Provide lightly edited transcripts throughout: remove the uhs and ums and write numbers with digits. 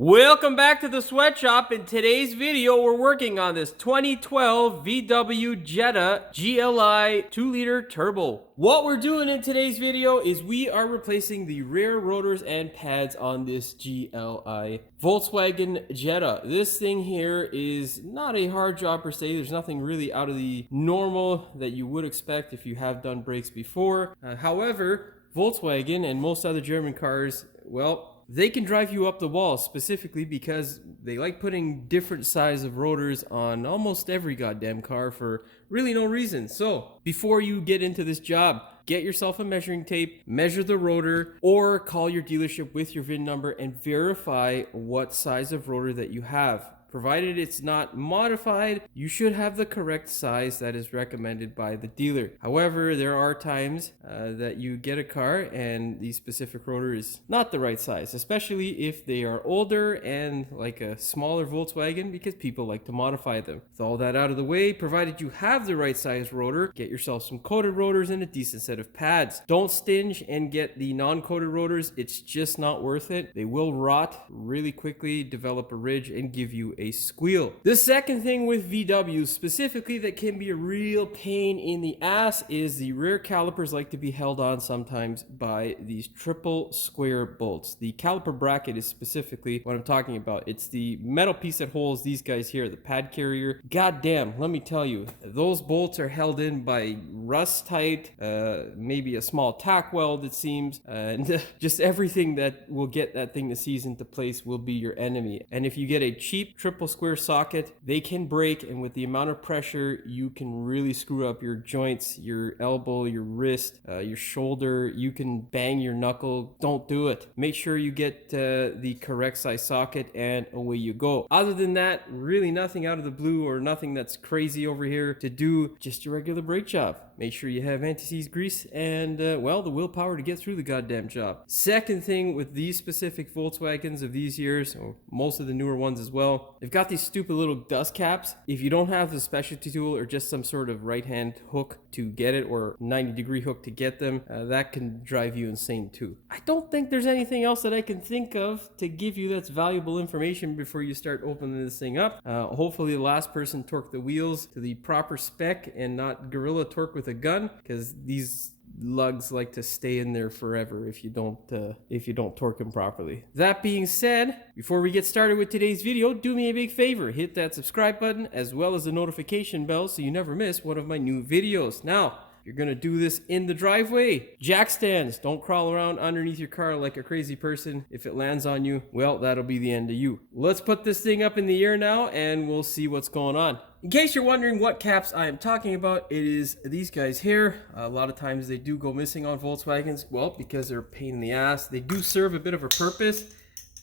Welcome back to the sweatshop. In today's video, we're working on this 2012 VW Jetta GLI 2-liter turbo. What we're doing in today's video is we are replacing the rear rotors and pads on this GLI Volkswagen Jetta. This thing here is not a hard job per se. There's nothing really out of the normal that you would expect if you have done brakes before. However, Volkswagen and most other German cars, well, they can drive you up the wall, specifically because they like putting different size of rotors on almost every goddamn car for really no reason. So before you get into this job, get yourself a measuring tape, measure the rotor, or call your dealership with your VIN number and verify what size of rotor that you have. Provided it's not modified, you should have the correct size that is recommended by the dealer. However, there are times that you get a car and the specific rotor is not the right size, especially if they are older and like a smaller Volkswagen, because people like to modify them. With all that out of the way, provided you have the right size rotor, get yourself some coated rotors and a decent set of pads. Don't stinge and get the non-coated rotors. It's just not worth it. They will rot really quickly, develop a ridge, and give you a squeal. The second thing with VW specifically that can be a real pain in the ass is the rear calipers like to be held on sometimes by these triple square bolts. The caliper bracket is specifically what I'm talking about. It's the metal piece that holds these guys here, the pad carrier. God damn, let me tell you, those bolts are held in by rust tight, maybe a small tack weld it seems, and just everything that will get that thing to seize into place will be your enemy. And if you get a cheap triple square socket, they can break, and with the amount of pressure you can really screw up your joints, your elbow, your wrist, your shoulder. You can bang your knuckle. Don't do it. Make sure you get the correct size socket and away you go. Other than that, really nothing out of the blue or nothing that's crazy over here to do. Just your regular brake job. Make sure you have anti-seize grease and well, the willpower to get through the goddamn job. Second thing with these specific Volkswagens of these years, or most of the newer ones as well, they've got these stupid little dust caps. If you don't have the specialty tool or just some sort of right hand hook to get it, or 90-degree hook to get them, that can drive you insane too. I don't think there's anything else that I can think of to give you that's valuable information before you start opening this thing up. Hopefully the last person torqued the wheels to the proper spec and not gorilla torque with a gun, because these lugs like to stay in there forever if you don't torque them properly. That being said, before we get started with today's video, do me a big favor, hit that subscribe button as well as the notification bell so you never miss one of my new videos. Now, you're gonna do this in the driveway. Jack stands. Don't crawl around underneath your car like a crazy person. If it lands on you, well, that'll be the end of you. Let's put this thing up in the air now and we'll see what's going on. In case you're wondering what caps I am talking about, it is these guys here. A lot of times they do go missing on Volkswagens, well, because they're a pain in the ass. They do serve a bit of a purpose.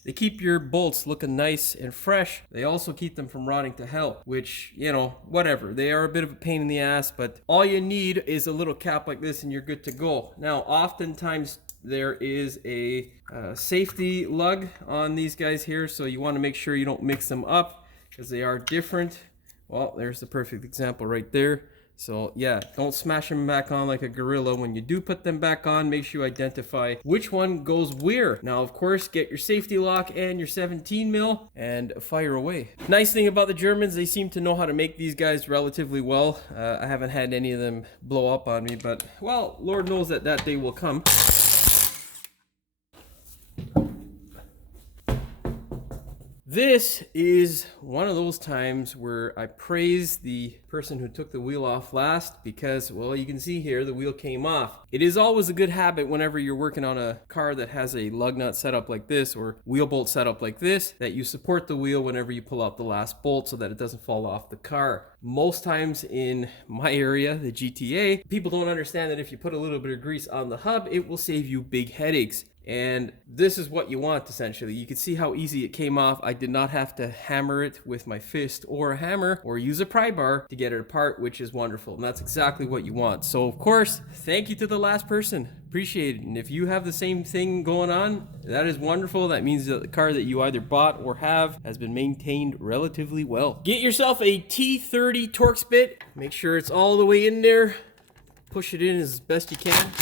They keep your bolts looking nice and fresh. They also keep them from rotting to hell, which, you know, whatever. They are a bit of a pain in the ass, but all you need is a little cap like this and you're good to go. Now, oftentimes there is a safety lug on these guys here, so you want to make sure you don't mix them up because they are different. Well, there's the perfect example right there. So yeah, don't smash them back on like a gorilla. When you do put them back on, make sure you identify which one goes where. Now, of course, get your safety lock and your 17 mil and fire away. Nice thing about the Germans, they seem to know how to make these guys relatively well. I haven't had any of them blow up on me, but well, Lord knows that that day will come. This is one of those times where I praise the person who took the wheel off last because, well, you can see here the wheel came off. It is always a good habit whenever you're working on a car that has a lug nut setup like this or wheel bolt setup like this, that you support the wheel whenever you pull out the last bolt so that it doesn't fall off the car. Most times in my area, the GTA, people don't understand that if you put a little bit of grease on the hub, it will save you big headaches. And this is what you want, essentially. You can see how easy it came off. I did not have to hammer it with my fist or a hammer or use a pry bar to get it apart, which is wonderful. And that's exactly what you want. So, of course, thank you to the last person. Appreciate it. And if you have the same thing going on, that is wonderful. That means that the car that you either bought or have has been maintained relatively well. Get yourself a T30 Torx bit. Make sure it's all the way in there. Push it in as best you can.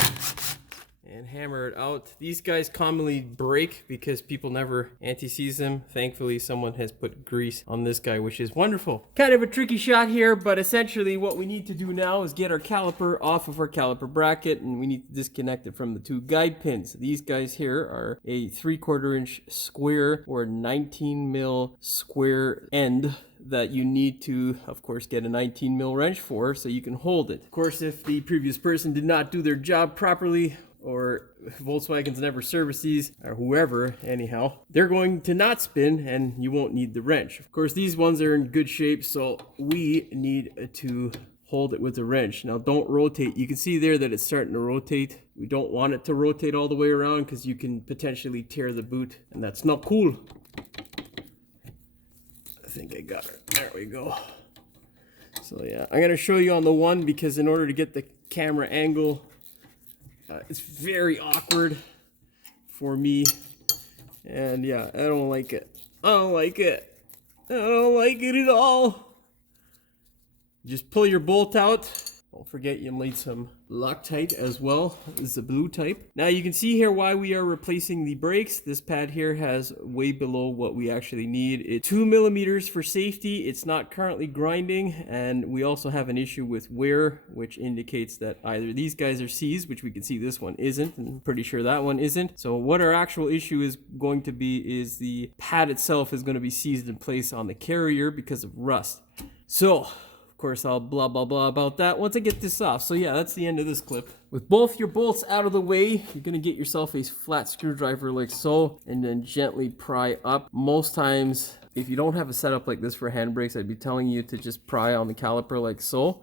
and hammer it out. These guys commonly break because people never anti-seize them. Thankfully, someone has put grease on this guy, which is wonderful. Kind of a tricky shot here, but essentially what we need to do now is get our caliper off of our caliper bracket, and we need to disconnect it from the two guide pins. These guys here are a 3/4 inch square or 19 mil square end that you need to, of course, get a 19 mil wrench for so you can hold it. Of course, if the previous person did not do their job properly, or Volkswagen's never serviced these, or whoever, anyhow, they're going to not spin and you won't need the wrench. Of course, these ones are in good shape, so we need to hold it with the wrench. Now, don't rotate. You can see there that it's starting to rotate. We don't want it to rotate all the way around because you can potentially tear the boot, and that's not cool. I think I got it. There we go. So yeah, I'm gonna show you on the one because in order to get the camera angle, it's very awkward for me, and yeah, I don't like it. I don't like it. I don't like it at all. Just pull your bolt out. Don't forget you need some Loctite as well. This is the blue type. Now you can see here why we are replacing the brakes. This pad here has way below what we actually need. It's 2 millimeters for safety. It's not currently grinding, and we also have an issue with wear, which indicates that either these guys are seized, which we can see this one isn't, and I'm pretty sure that one isn't. So what our actual issue is going to be is the pad itself is going to be seized in place on the carrier because of rust. So of course, I'll blah blah blah about that once I get this off. So yeah, that's the end of this clip. With both your bolts out of the way, you're gonna get yourself a flat screwdriver like so, and then gently pry up. Most times, if you don't have a setup like this for handbrakes, I'd be telling you to just pry on the caliper like so,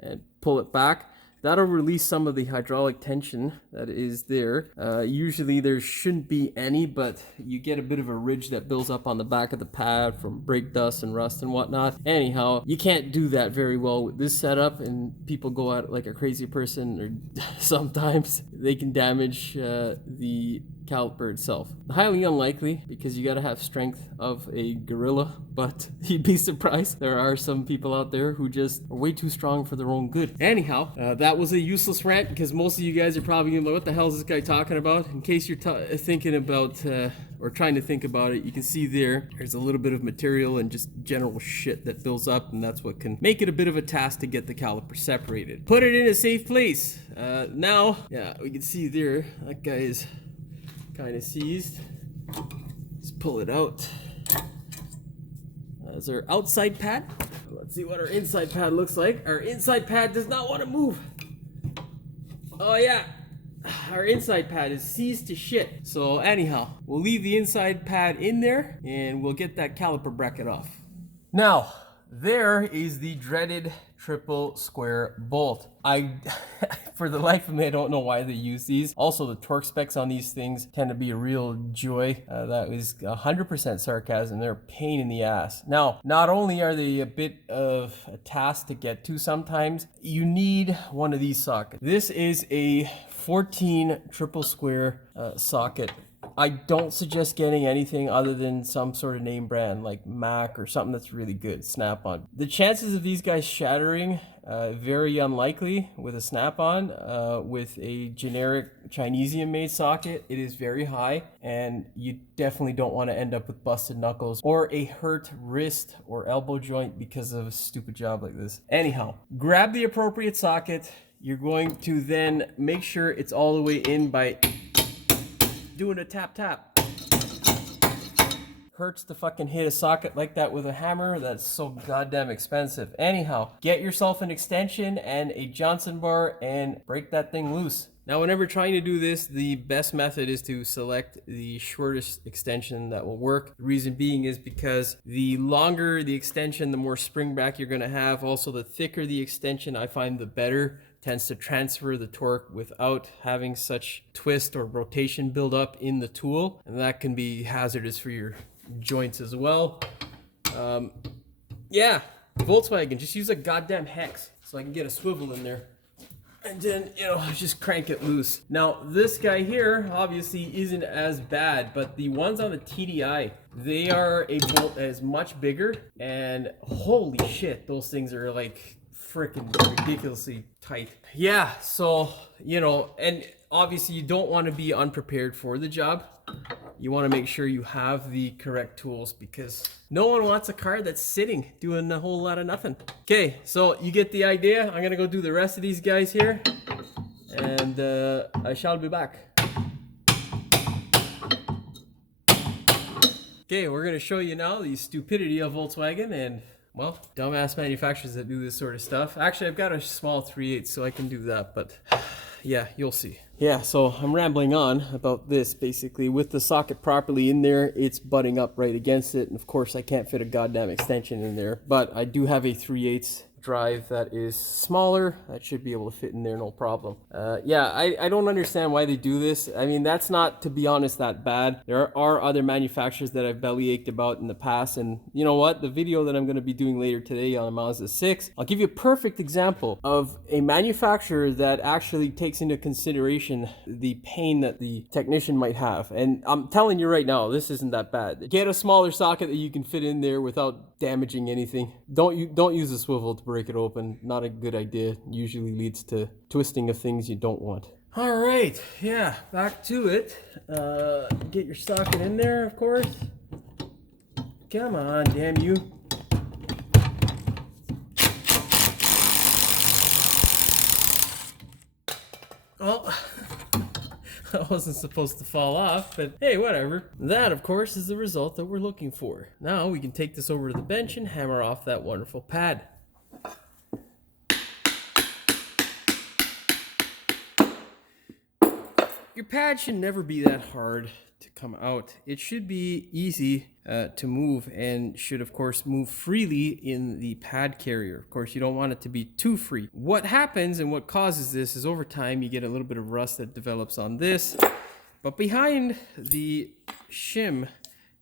and pull it back. That'll release some of the hydraulic tension that is there. Usually there shouldn't be any, but you get a bit of a ridge that builds up on the back of the pad from brake dust and rust and whatnot. Anyhow, you can't do that very well with this setup, and people go out like a crazy person, or sometimes they can damage the caliper itself. Highly unlikely because you gotta have strength of a gorilla, but you'd be surprised. There are some people out there who just are way too strong for their own good. Anyhow, that was a useless rant because most of you guys are probably gonna be like, what the hell is this guy talking about? In case you're thinking about or trying to think about it, you can see there's a little bit of material and just general shit that builds up, and that's what can make it a bit of a task to get the caliper separated. Put it in a safe place. Now, yeah, we can see there, that guy is kind of seized. Let's pull it out. That's our outside pad. Let's see what our inside pad looks like. Our inside pad does not want to move. Oh yeah, our inside pad is seized to shit. So anyhow, we'll leave the inside pad in there and we'll get that caliper bracket off. Now, there is the dreaded triple square bolt. For the life of me, I don't know why they use these. Also, the torque specs on these things tend to be a real joy. That is 100% sarcasm. They're a pain in the ass. Now, not only are they a bit of a task to get to sometimes, you need one of these sockets. This is a 14 triple square socket. I don't suggest getting anything other than some sort of name brand like Mac or something that's really good, Snap-on. The chances of these guys shattering, very unlikely with a Snap-on. With a generic Chinesium made socket, it is very high, and you definitely don't want to end up with busted knuckles or a hurt wrist or elbow joint because of a stupid job like this. Anyhow, grab the appropriate socket. You're going to then make sure it's all the way in by doing a tap tap. Hurts to fucking hit a socket like that with a hammer. That's so goddamn expensive. Anyhow, get yourself an extension and a Johnson bar and break that thing loose. Now, whenever trying to do this, the best method is to select the shortest extension that will work. The reason being is because the longer the extension, the more spring back you're gonna have. Also, the thicker the extension, I find the better. Tends to transfer the torque without having such twist or rotation build up in the tool, and that can be hazardous for your joints as well. Yeah, Volkswagen, just use a goddamn hex so I can get a swivel in there, and then, you know, just crank it loose. Now, this guy here obviously isn't as bad, but the ones on the TDI, they are a bolt that is much bigger, and holy shit, those things are like freaking ridiculously tight. Yeah, so, you know, and obviously you don't want to be unprepared for the job. You want to make sure you have the correct tools because no one wants a car that's sitting doing a whole lot of nothing. Okay, so you get the idea. I'm going to go do the rest of these guys here and I shall be back. Okay, we're going to show you now the stupidity of Volkswagen and, well, dumbass manufacturers that do this sort of stuff. Actually, I've got a small 3/8 so I can do that, but yeah, you'll see. Yeah, so I'm rambling on about this. Basically, with the socket properly in there, it's butting up right against it. And of course, I can't fit a goddamn extension in there, but I do have a 3/8 drive that is smaller. That should be able to fit in there, no problem. Yeah, I don't understand why they do this. I mean, that's not, to be honest, that bad. There are other manufacturers that I've bellyached about in the past, and you know what? The video that I'm going to be doing later today on a Mazda 6, I'll give you a perfect example of a manufacturer that actually takes into consideration the pain that the technician might have. And I'm telling you right now, this isn't that bad. Get a smaller socket that you can fit in there without damaging anything. Don't use a swivel to break it open. Not a good idea. Usually leads to twisting of things you don't want. All right, yeah, back to it. Get your socket in there, of course. Come on, damn you. Oh, that wasn't supposed to fall off, but hey, whatever. That, of course, is the result that we're looking for. Now we can take this over to the bench and hammer off that wonderful pad. Your pad should never be that hard to come out. It should be easy to move and should, of course, move freely in the pad carrier. Of course, you don't want it to be too free. What happens and what causes this is over time you get a little bit of rust that develops on this. But behind the shim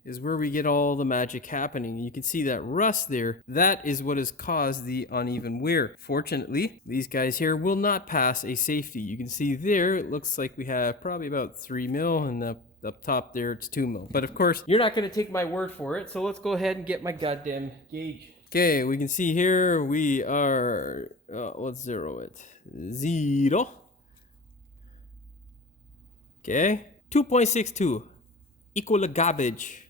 is where we get all the magic happening. You can see that rust there. That is what has caused the uneven wear. Fortunately, these guys here will not pass a safety. You can see there, it looks like we have probably about 3 mil, and up top there it's 2 mil. But of course, you're not gonna take my word for it, so let's go ahead and get my goddamn gauge. Okay, we can see here we are, let's zero it. 0. Okay, 2.62, equal to garbage.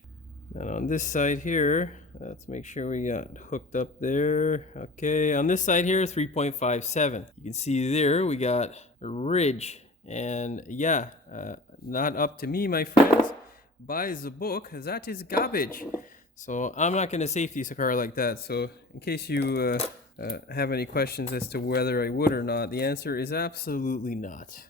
And on this side here, let's make sure we got hooked up there. Okay, on this side here, 3.57. You can see there we got a ridge. And yeah, not up to me, my friends. Buy the book, that is garbage. So I'm not going to safety a car like that. So in case you have any questions as to whether I would or not, the answer is absolutely not.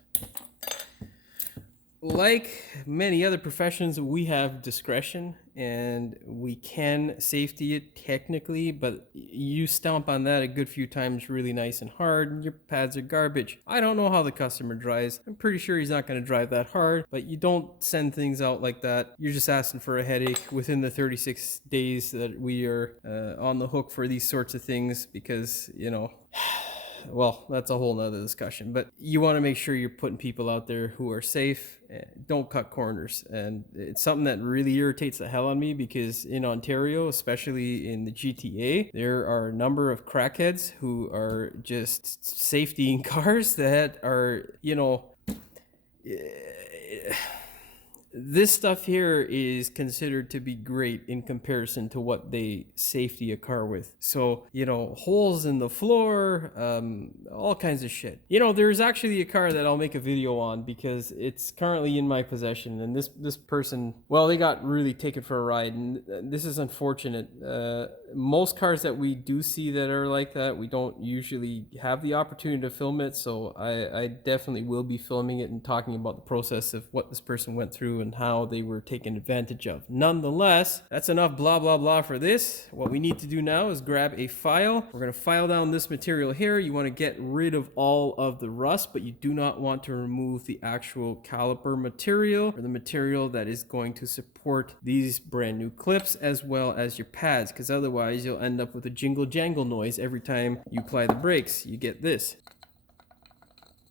Like many other professions, we have discretion and we can safety it technically, but you stomp on that a good few times really nice and hard and your pads are garbage. I don't know how the customer drives. I'm pretty sure he's not going to drive that hard, but you don't send things out like that. You're just asking for a headache within the 36 days that we are on the hook for these sorts of things because, you know, well, that's a whole nother discussion, but you want to make sure you're putting people out there who are safe. Don't cut corners. And it's something that really irritates the hell on me because in Ontario, especially in the GTA, there are a number of crackheads who are just safetying cars that are, you know, this stuff here is considered to be great in comparison to what they safety a car with. So, you know, holes in the floor, all kinds of shit. You know, there's actually a car that I'll make a video on because it's currently in my possession. And this person, well, they got really taken for a ride. And this is unfortunate. Most cars that we do see that are like that, we don't usually have the opportunity to film it. So I definitely will be filming it and talking about the process of what this person went through and how they were taken advantage of. Nonetheless, that's enough blah blah blah for this. What we need to do now is grab a file. We're going to file down this material here. You want to get rid of all of the rust, but you do not want to remove the actual caliper material or the material that is going to support these brand new clips as well as your pads, because otherwise you'll end up with a jingle jangle noise every time you apply the brakes. You get this.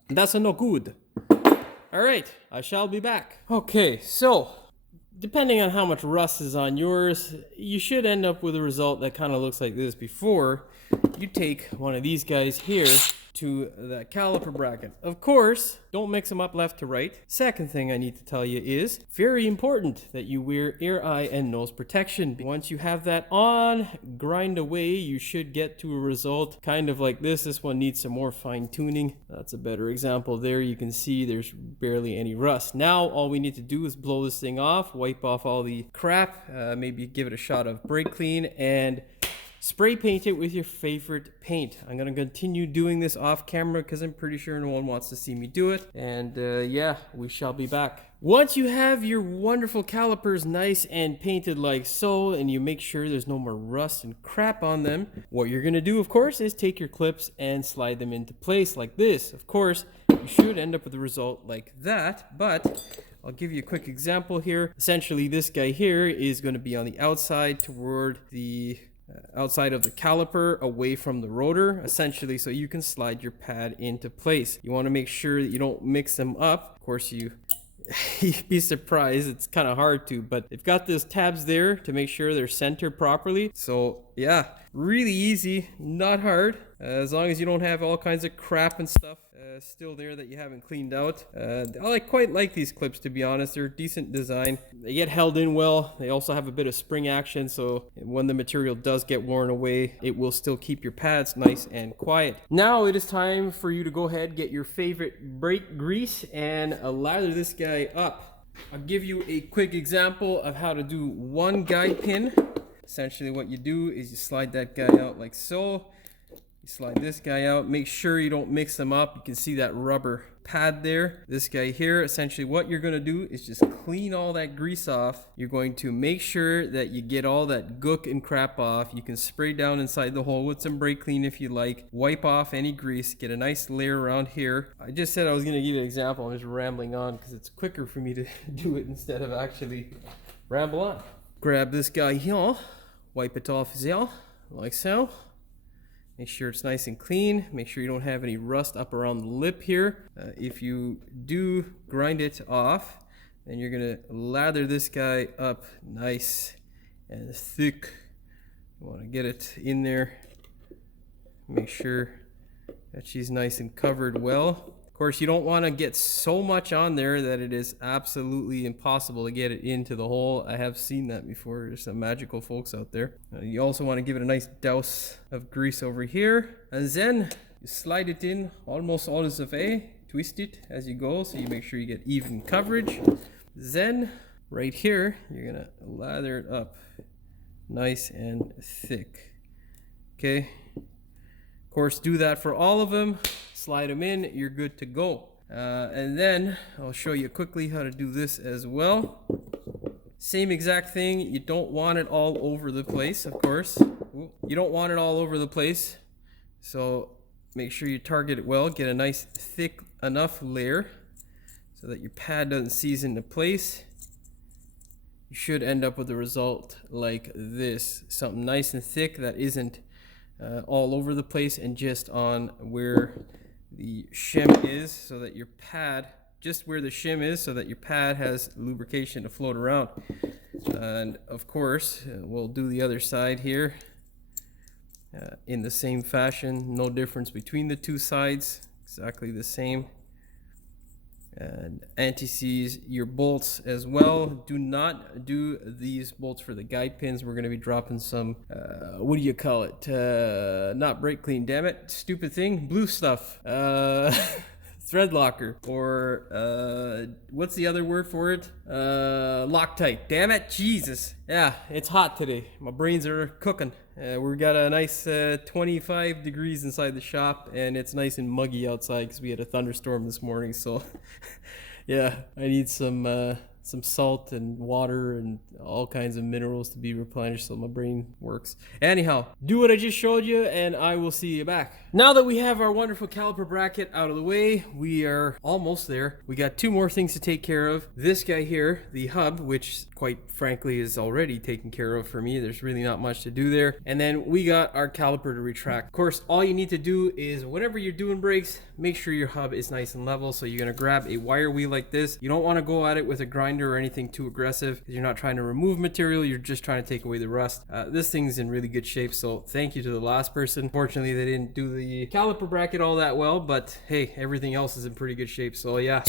That's no good. All right, I shall be back. Okay, so depending on how much rust is on yours, you should end up with a result that kind of looks like this before you take one of these guys here to the caliper bracket. Of course, don't mix them up left to right. Second thing I need to tell you is very important that you wear ear, eye, and nose protection. Once you have that on, grind away, you should get to a result kind of like this. This one needs some more fine tuning. That's a better example there. You can see there's barely any rust. Now all we need to do is blow this thing off, wipe off all the crap, maybe give it a shot of brake clean, and spray paint it with your favorite paint. I'm going to continue doing this off camera because I'm pretty sure no one wants to see me do it. And yeah, we shall be back. Once you have your wonderful calipers nice and painted like so, and you make sure there's no more rust and crap on them, what you're going to do, of course, is take your clips and slide them into place like this. Of course, you should end up with a result like that, but I'll give you a quick example here. Essentially, this guy here is going to be on the outside toward the outside of the caliper, away from the rotor, essentially, so you can slide your pad into place. You want to make sure that you don't mix them up. Of course, you'd be surprised, it's kind of hard to, but they've got those tabs there to make sure they're centered properly. So yeah, really easy, not hard, as long as you don't have all kinds of crap and stuff still there that you haven't cleaned out. I quite like these clips, to be honest. They're decent design. They get held in well. They also have a bit of spring action, so when the material does get worn away, it will still keep your pads nice and quiet. Now it is time for you to go ahead, get your favorite brake grease, and lather this guy up. I'll give you a quick example of how to do one guide pin. Essentially what you do is you slide that guy out like so. You slide this guy out, make sure you don't mix them up. You can see that rubber pad there. This guy here, essentially what you're going to do is just clean all that grease off. You're going to make sure that you get all that gook and crap off. You can spray down inside the hole with some brake clean if you like. Wipe off any grease, get a nice layer around here. I just said I was going to give you an example. I'm just rambling on because it's quicker for me to do it instead of actually ramble on. Grab this guy here, wipe it off here, like so. Make sure it's nice and clean. Make sure you don't have any rust up around the lip here. If you do grind it off, then you're gonna lather this guy up nice and thick. You wanna get it in there. Make sure that she's nice and covered well. Of course, you don't want to get so much on there that it is absolutely impossible to get it into the hole. I have seen that before. There's some magical folks out there. You also want to give it a nice douse of grease over here. And then you slide it in almost all the way. Twist it as you go so you make sure you get even coverage. Then right here, you're going to lather it up nice and thick. Okay. Of course, do that for all of them. Slide them in, you're good to go. And then I'll show you quickly how to do this as well. Same exact thing. You don't want it all over the place, of course. You don't want it all over the place. So make sure you target it well. Get a nice thick enough layer so that your pad doesn't seize into place. You should end up with a result like this. Something nice and thick that isn't all over the place and just on where the shim is, so that your pad, just where the shim is, so that your pad has lubrication to float around. And of course, we'll do the other side here in the same fashion. No difference between the two sides, exactly the same. And anti-seize your bolts as well. Do not do these bolts for the guide pins. We're going to be dropping some what do you call it, not brake clean, damn it, stupid thing, blue stuff, thread locker, or what's the other word for it, Loctite, damn it, Jesus. Yeah, it's hot today, my brains are cooking. We got a nice 25 degrees inside the shop, and it's nice and muggy outside because we had a thunderstorm this morning. So yeah, I need some salt and water and all kinds of minerals to be replenished so my brain works. Anyhow, do what I just showed you and I will see you back. Now that we have our wonderful caliper bracket out of the way, we are almost there. We got two more things to take care of. This guy here, the hub, which quite frankly is already taken care of for me. There's really not much to do there. And then we got our caliper to retract. Of course, all you need to do is whenever you're doing brakes, make sure your hub is nice and level. So you're gonna grab a wire wheel like this. You don't wanna go at it with a grind grinder or anything too aggressive. You're not trying to remove material, you're just trying to take away the rust. This thing's in really good shape, so thank you to the last person. Fortunately, they didn't do the caliper bracket all that well, but hey, everything else is in pretty good shape, so yeah.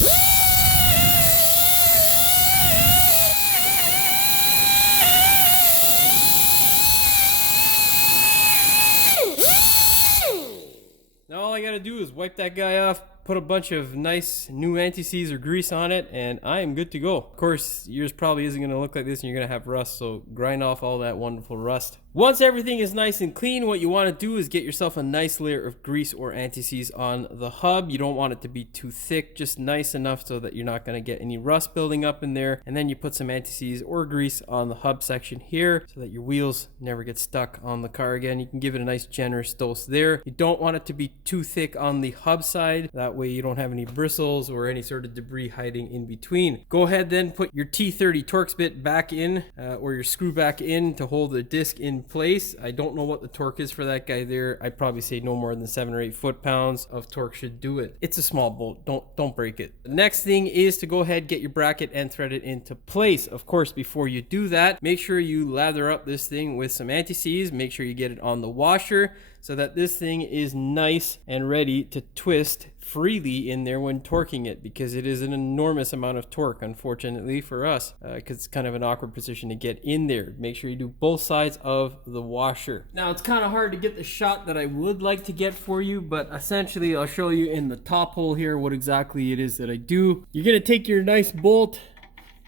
Now all I gotta do is wipe that guy off, put a bunch of nice new anti-seize or grease on it, and I am good to go. Of course, yours probably isn't gonna look like this and you're gonna have rust, so grind off all that wonderful rust. Once everything is nice and clean, what you want to do is get yourself a nice layer of grease or anti-seize on the hub. You don't want it to be too thick, just nice enough so that you're not going to get any rust building up in there. And then you put some anti-seize or grease on the hub section here so that your wheels never get stuck on the car again. You can give it a nice generous dose there. You don't want it to be too thick on the hub side. That way you don't have any bristles or any sort of debris hiding in between. Go ahead then, put your T30 Torx bit back in or your screw back in to hold the disc in place. I don't know what the torque is for that guy there. I'd probably say no more than 7 or 8 foot-pounds of torque should do it. It's a small bolt. Don't break it. The next thing is to go ahead, get your bracket and thread it into place. Of course, before you do that, make sure you lather up this thing with some anti-seize. Make sure you get it on the washer so that this thing is nice and ready to twist freely in there when torquing it, because it is an enormous amount of torque, unfortunately for us, because it's kind of an awkward position to get in there. Make sure you do both sides of the washer. Now it's kind of hard to get the shot that I would like to get for you, but essentially I'll show you in the top hole here what exactly it is that I do. You're gonna take your nice bolt,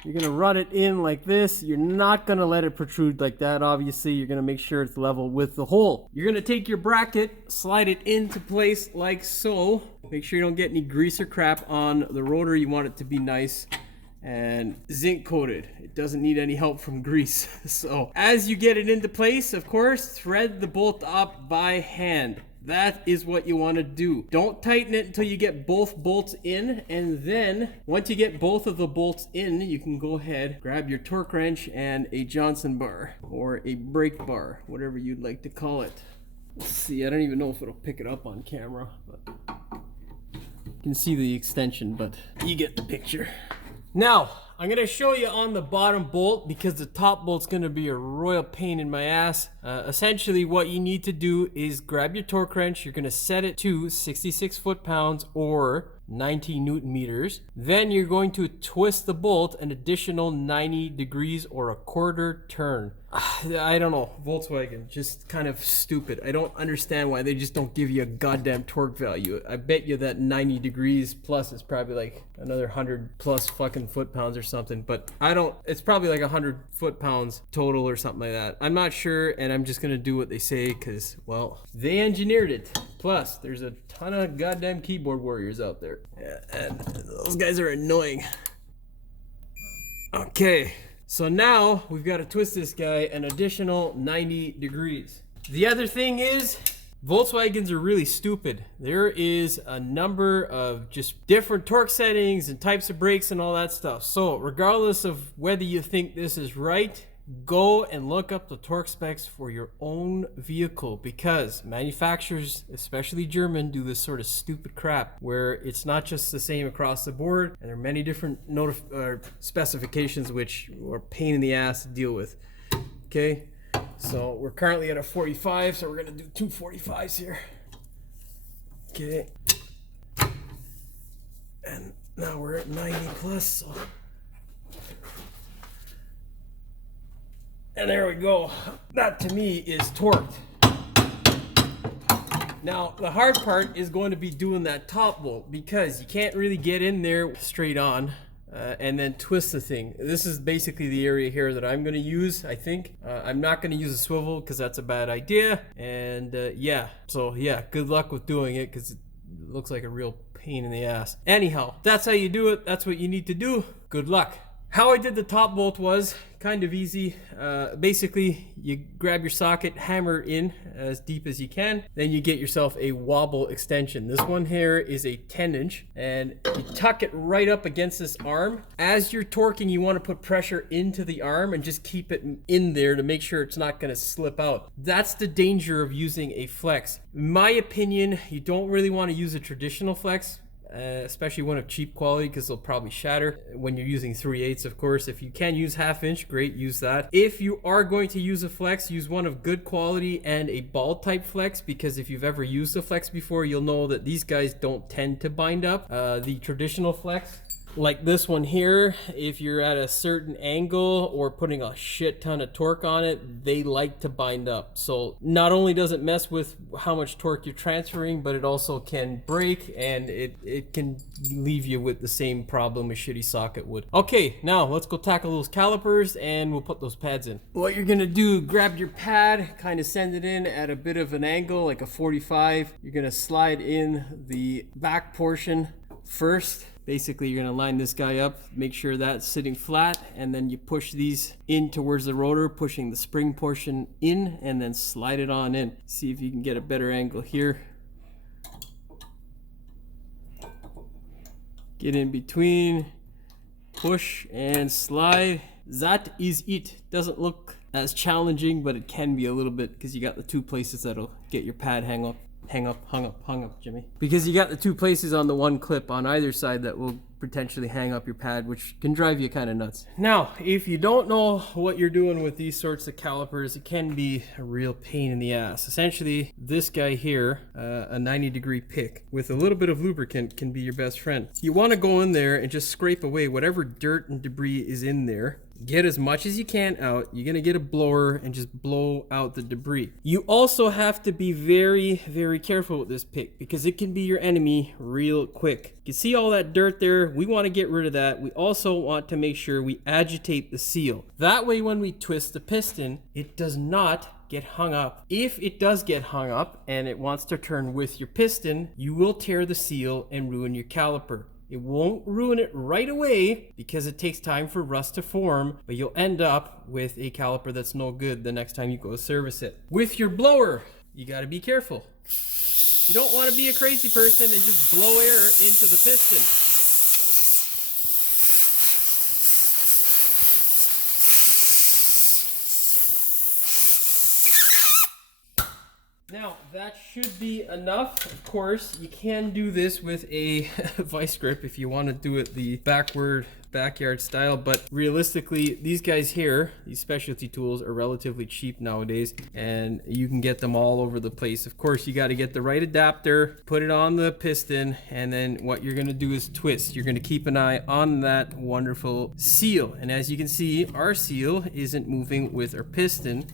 you're gonna run it in like this. You're not gonna let it protrude like that, obviously. You're gonna make sure it's level with the hole. You're gonna take your bracket, slide it into place like so. Make sure you don't get any grease or crap on the rotor. You want it to be nice and zinc coated. It doesn't need any help from grease. So as you get it into place, of course, thread the bolt up by hand. That is what you want to do. Don't tighten it until you get both bolts in, and then once you get both of the bolts in, you can go ahead, grab your torque wrench and a Johnson bar or a brake bar, whatever you'd like to call it. Let's see, I don't even know if it'll pick it up on camera, but you can see the extension, but you get the picture. Now, I'm going to show you on the bottom bolt because the top bolt's going to be a royal pain in my ass. Essentially, what you need to do is grab your torque wrench. You're going to set it to 66 foot-pounds or 90 newton meters. Then you're going to twist the bolt an additional 90 degrees or a quarter turn. I don't know, Volkswagen, just kind of stupid. I don't understand why they just don't give you a goddamn torque value. I bet you that 90 degrees plus is probably like another 100 plus fucking foot-pounds or something, but it's probably like 100 foot-pounds total or something like that. I'm not sure, and I'm just gonna do what they say because, well, they engineered it. Plus, there's a ton of goddamn keyboard warriors out there, and those guys are annoying. Okay. So now we've got to twist this guy an additional 90 degrees. The other thing is, Volkswagens are really stupid. There is a number of just different torque settings and types of brakes and all that stuff. So regardless of whether you think this is right, go and look up the torque specs for your own vehicle, because manufacturers, especially German, do this sort of stupid crap where it's not just the same across the board, and there are many different specifications which are a pain in the ass to deal with. Okay, so we're currently at a 45, so we're gonna do two 45s here. Okay, and now we're at 90 plus, so. And there we go. That to me is torqued. Now, the hard part is going to be doing that top bolt, because you can't really get in there straight on and then twist the thing. This is basically the area here that I'm going to use, I think. I'm not going to use a swivel because that's a bad idea. And yeah, so yeah, good luck with doing it because it looks like a real pain in the ass. Anyhow, that's how you do it. That's what you need to do. Good luck. How I did the top bolt was kind of easy. Basically, you grab your socket, hammer in as deep as you can, then you get yourself a wobble extension. This one here is a 10-inch, and you tuck it right up against this arm. As you're torquing, you want to put pressure into the arm and just keep it in there to make sure it's not going to slip out. That's the danger of using a flex. In my opinion, you don't really want to use a traditional flex. especially one of cheap quality, because they'll probably shatter when you're using 3/8, of course. If you can use 1/2 inch, great, use that. If you are going to use a flex, use one of good quality and a ball type flex, because if you've ever used a flex before, you'll know that these guys don't tend to bind up. The traditional flex, like this one here, if you're at a certain angle or putting a shit ton of torque on it, they like to bind up. So not only does it mess with how much torque you're transferring, but it also can break, and it can leave you with the same problem a shitty socket would. Okay, now let's go tackle those calipers and we'll put those pads in. What you're gonna do, grab your pad, kind of send it in at a bit of an angle, like a 45. You're gonna slide in the back portion first. Basically, you're gonna line this guy up, make sure that's sitting flat, and then you push these in towards the rotor, pushing the spring portion in, and then slide it on in. See if you can get a better angle here. Get in between, push and slide. That is it. Doesn't look as challenging, but it can be a little bit, because you got the two places that'll get your pad hung up, Jimmy. Because you got the two places on the one clip on either side that will potentially hang up your pad, which can drive you kind of nuts. Now, if you don't know what you're doing with these sorts of calipers, it can be a real pain in the ass. Essentially, this guy here, a 90-degree pick with a little bit of lubricant can be your best friend. You want to go in there and just scrape away whatever dirt and debris is in there. Get as much as you can out. You're gonna get a blower and just blow out the debris. You also have to be very, very careful with this pick, because it can be your enemy real quick. You see all that dirt there? We want to get rid of that. We also want to make sure we agitate the seal. That way, when we twist the piston, it does not get hung up. If it does get hung up and it wants to turn with your piston, you will tear the seal and ruin your caliper. It won't ruin it right away because it takes time for rust to form, but you'll end up with a caliper that's no good the next time you go service it. With your blower, you got to be careful. You don't want to be a crazy person and just blow air into the piston. Now, that should be enough. Of course, you can do this with a vice grip if you want to do it the backyard style, but realistically, these guys here, these specialty tools, are relatively cheap nowadays, and you can get them all over the place. Of course, you got to get the right adapter, put it on the piston, and then what you're going to do is twist. You're going to keep an eye on that wonderful seal, and as you can see, our seal isn't moving with our piston,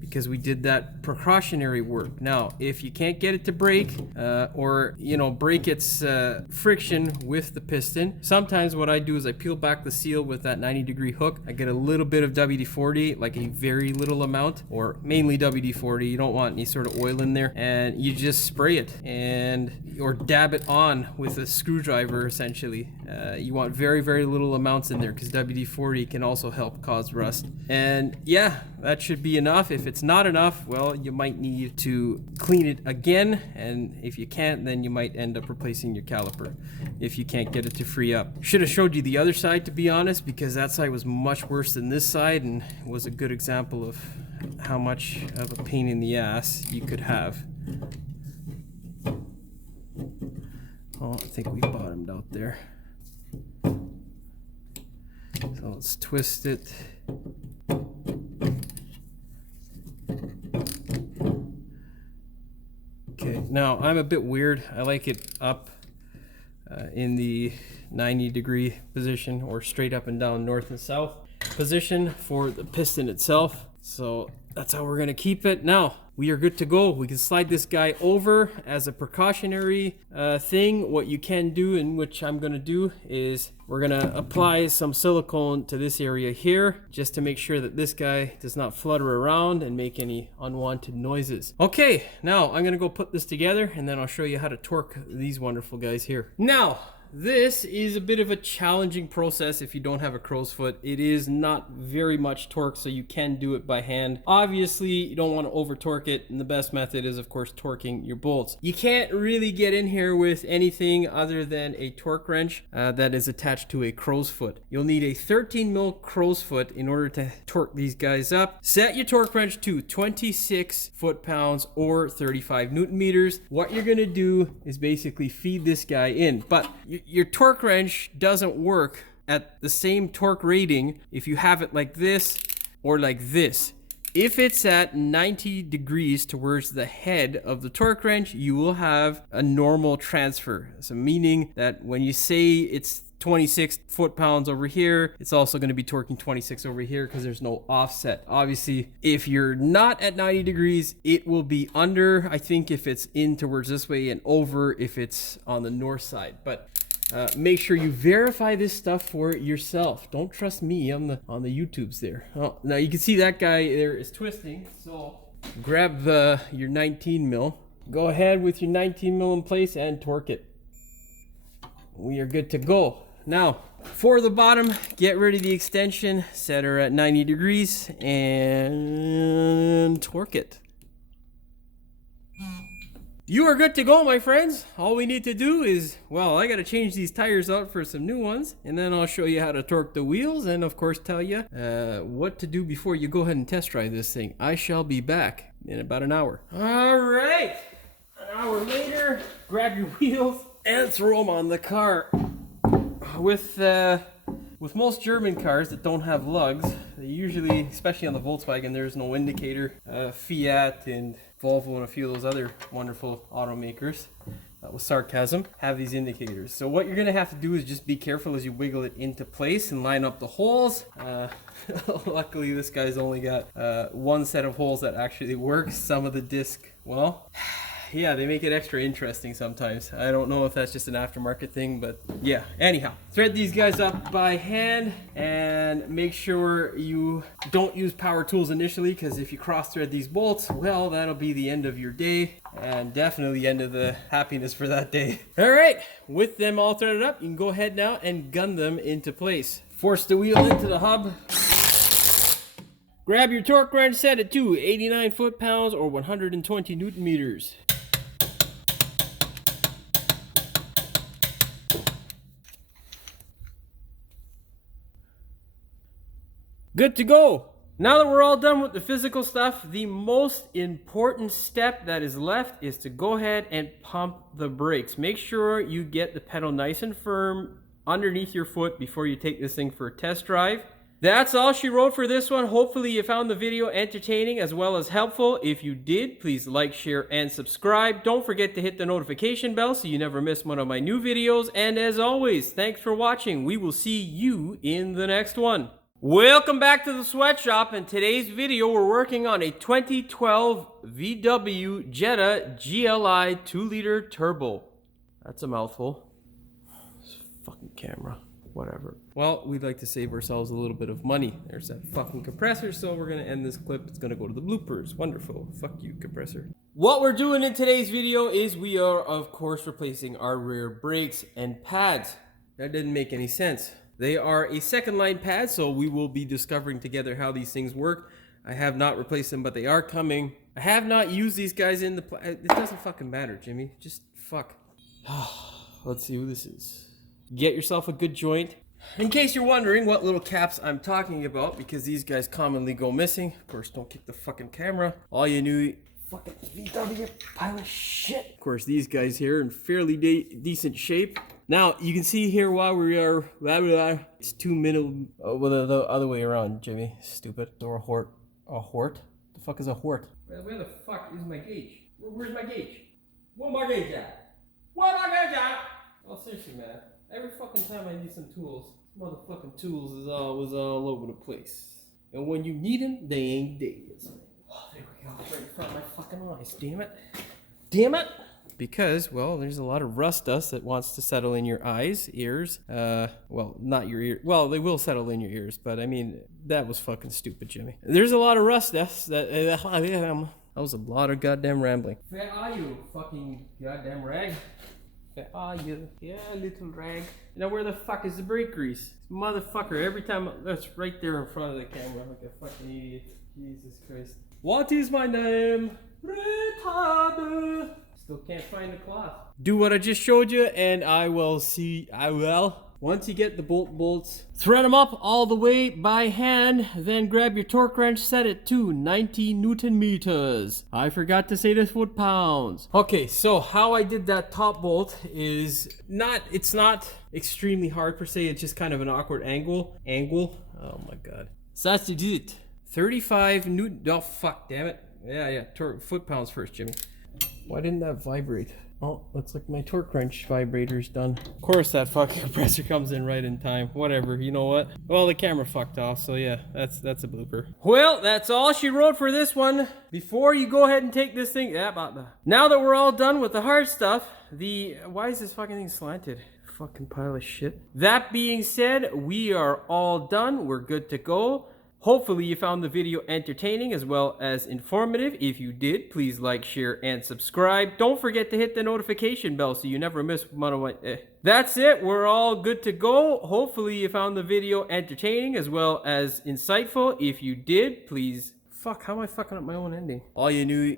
because we did that precautionary work. Now, if you can't get it to break, or break its friction with the piston, sometimes what I do is I peel back the seal with that 90-degree hook. I get a little bit of WD-40, like a very little amount, or mainly WD-40. You don't want any sort of oil in there, and you just spray it or dab it on with a screwdriver. Essentially, you want very, very little amounts in there, because WD-40 can also help cause rust. And yeah, that should be enough. If it's not enough, well, you might need to clean it again, and if you can't, then you might end up replacing your caliper if you can't get it to free up. Should have showed you the other side, to be honest, because that side was much worse than this side, and was a good example of how much of a pain in the ass you could have. Oh, I think we bottomed out there. So let's twist it. Okay, now I'm a bit weird. I like it up in the 90-degree position, or straight up and down north and south position for the piston itself. So that's how we're gonna keep it. Now, we are good to go. We can slide this guy over as a precautionary thing. What you can do, and which I'm gonna do, is we're gonna apply some silicone to this area here, just to make sure that this guy does not flutter around and make any unwanted noises. Okay, now I'm gonna go put this together, and then I'll show you how to torque these wonderful guys here. Now, this is a bit of a challenging process if you don't have a crow's foot. It is not very much torque, so you can do it by hand. Obviously, you don't want to over torque it, and the best method is, of course, torquing your bolts. You can't really get in here with anything other than a torque wrench that is attached to a crow's foot. You'll need a 13 mil crow's foot in order to torque these guys up. Set your torque wrench to 26 foot-pounds or 35 newton meters. What you're going to do is basically feed this guy in, but your torque wrench doesn't work at the same torque rating if you have it like this or like this. If it's at 90 degrees towards the head of the torque wrench, you will have a normal transfer. So meaning that when you say it's 26 foot-pounds over here, it's also going to be torquing 26 over here because there's no offset. Obviously, if you're not at 90 degrees, it will be under, I think, if it's in towards this way, and over if it's on the north side. But make sure you verify this stuff for yourself. Don't trust me on the YouTubes there. Oh, now you can see that guy there is twisting. So grab your 19 mil. Go ahead with your 19 mil in place and torque it. We are good to go. Now, for the bottom, get rid of the extension, set her at 90 degrees, and torque it. You are good to go, my friends. All we need to do is, well, I got to change these tires out for some new ones, and then I'll show you how to torque the wheels, and of course tell you what to do before you go ahead and test drive this thing. I shall be back in about an hour. All right, an hour later, grab your wheels and throw them on the car. With most German cars that don't have lugs, they usually, especially on the Volkswagen, there's no indicator. Fiat and Volvo and a few of those other wonderful automakers, that was sarcasm, have these indicators. So what you're going to have to do is just be careful as you wiggle it into place and line up the holes. Luckily, this guy's only got one set of holes that actually works. Some of the disc, well, yeah, they make it extra interesting sometimes. I don't know if that's just an aftermarket thing, but yeah. Anyhow, thread these guys up by hand and make sure you don't use power tools initially, because if you cross thread these bolts, well, that'll be the end of your day and definitely the end of the happiness for that day. All right, with them all threaded up, you can go ahead now and gun them into place. Force the wheel into the hub. Grab your torque wrench, set it to 89 foot-pounds or 120 newton meters. Good to go. Now that we're all done with the physical stuff, the most important step that is left is to go ahead and pump the brakes. Make sure you get the pedal nice and firm underneath your foot before you take this thing for a test drive. That's all she wrote for this one. Hopefully you found the video entertaining as well as helpful. If you did, please like, share, and subscribe. Don't forget to hit the notification bell so you never miss one of my new videos. And as always, thanks for watching. We will see you in the next one. Welcome back to the sweatshop. In today's video, we're working on a 2012 VW Jetta GLI 2-liter turbo. That's a mouthful. This fucking camera. Whatever. Well, we'd like to save ourselves a little bit of money. There's that fucking compressor, so we're going to end this clip. It's going to go to the bloopers. Wonderful. Fuck you, compressor. What we're doing in today's video is we are, of course, replacing our rear brakes and pads. That didn't make any sense. They are a second line pad, so we will be discovering together how these things work. I have not replaced them, but they are coming. I have not used these guys in the... It doesn't fucking matter, Jimmy. Just fuck. Let's see who this is. Get yourself a good joint. In case you're wondering what little caps I'm talking about, because these guys commonly go missing. Of course, don't kick the fucking camera. All you knew... Fucking VW pile of shit. Of course, these guys here are in fairly decent shape. Now, you can see here while we are... It's 2 minutes... well, the other way around, Jimmy. Stupid. Or a hort. A hort? The fuck is a hort? Where the fuck is my gauge? Where's my gauge? Where's my gauge at? Where's my gauge at? Oh, seriously, man. Every fucking time I need some tools, motherfucking tools is always all over the place. And when you need them, they ain't dead. Oh, there we go. Right in front of my fucking eyes. Damn it. Damn it. Because, well, there's a lot of rust dust that wants to settle in your eyes, ears. Well, not your ear. Well, they will settle in your ears, but I mean, that was fucking stupid, Jimmy. There's a lot of rust dust that that was a lot of goddamn rambling. Where are you, fucking goddamn rag? Where are you? Yeah, little rag. Now where the fuck is the brake grease? Motherfucker, every time that's right there in front of the camera like a fucking idiot. Jesus Christ. What is my name? Retard. Still can't find the cloth. Do what I just showed you and I will. Once you get the bolts, thread them up all the way by hand, then grab your torque wrench, set it to 90 Newton meters. I forgot to say the foot-pounds. Okay, so how I did that top bolt is it's not extremely hard per se, it's just kind of an awkward angle. Oh my god. So that's it. 35 Newton, oh fuck, damn it. Yeah, foot-pounds first, Jimmy. Why didn't that vibrate? Oh, looks like my torque wrench vibrator's done. Of course that fucking compressor comes in right in time. Whatever, you know what? Well, the camera fucked off, so yeah, that's a blooper. Well, that's all she wrote for this one. Before you go ahead and take this thing, now that we're all done with the hard stuff, why is this fucking thing slanted? Fucking pile of shit. That being said, we are all done. We're good to go. Hopefully you found the video entertaining as well as informative. If you did, please like, share, and subscribe. Don't forget to hit the notification bell so you never miss one of my... That's it. We're all good to go. Hopefully you found the video entertaining as well as insightful. If you did, please... Fuck, how am I fucking up my own ending? All you knew...